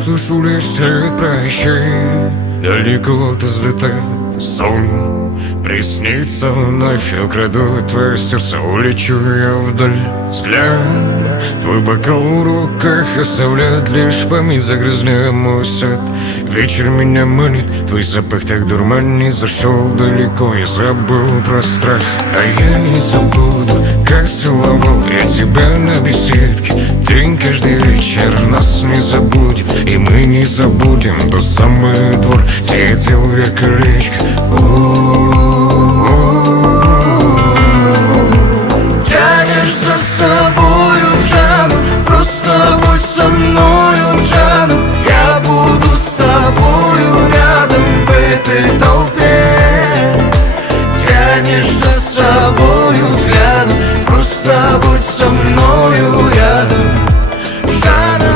слышу лишь след прощай. Далеко ты взлетает сон, приснится вновь, украду твое сердце, улечу я вдаль. Взгляд, твой бокал в руках оставляет лишь память, загрязняя мой сад. Вечер меня манит, твой запах так дурманит. Зашел далеко, я забыл про страх. А я не забуду, как целовал я тебя на беседке. День каждый вечер нас не забудет, и мы не забудем тот самый двор, где я делал я колечко. Тянешь за собою в жанну, просто будь со мною в жанну. Я буду с тобою рядом в этой толпе. Тянешь за собою взглядом, просто будь со мною рядом. Жанна,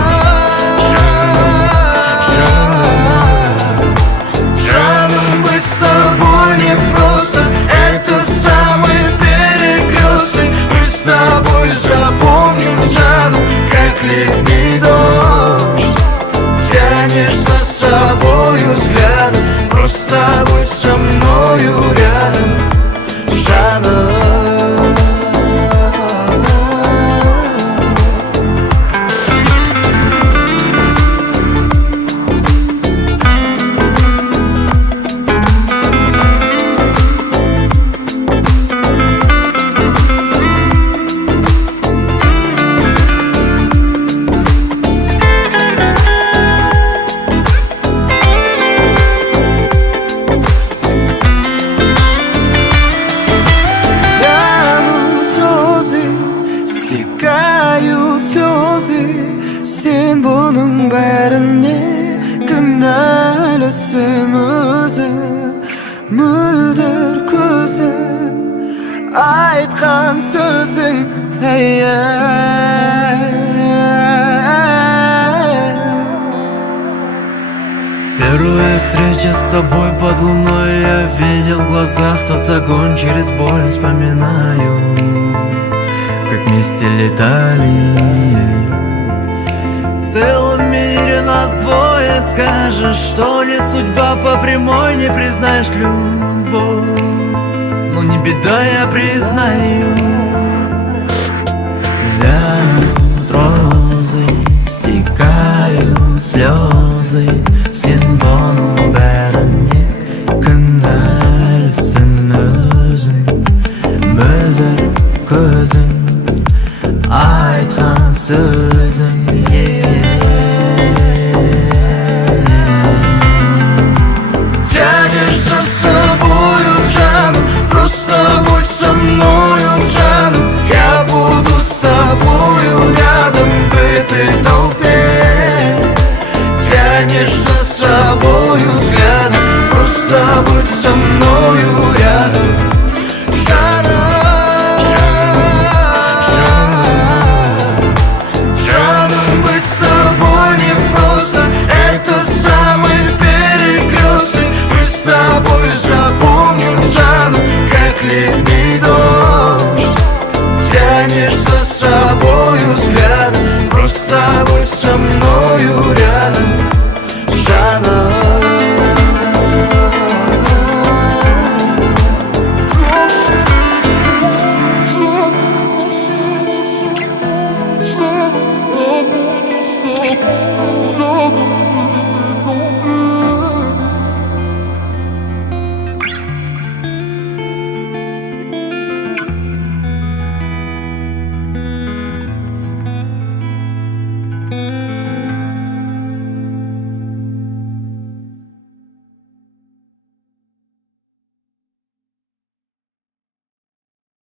жаном быть с тобой непросто. Это самый перекрестный. Мы с тобой запомним Жанну, как летний дождь. Тянешь за собою взглядом, просто будь со мною рядом. Жанна. Стекают слезы, сен бұның бәріне кінәлісің өзің. Мөлдір көзің, айтқан сөзің, Первая встреча с тобой под луной. Я видел в глазах тот огонь, через боль вспоминаю, как вместе летали. В целом мире нас двое. Скажешь, что не судьба по прямой, не признаешь любовь. Ну не беда, я признаю. Вянут розы, стекают слезы, сен бұның бәріне кінәлісің өзің. Мөлдір көзің, айтқан сөзің, Тянешь за собою в жанну, просто будь со мною в жанну. Я буду с тобою рядом в этой толпе. Тянешь за собою взглядом, просто будь со мною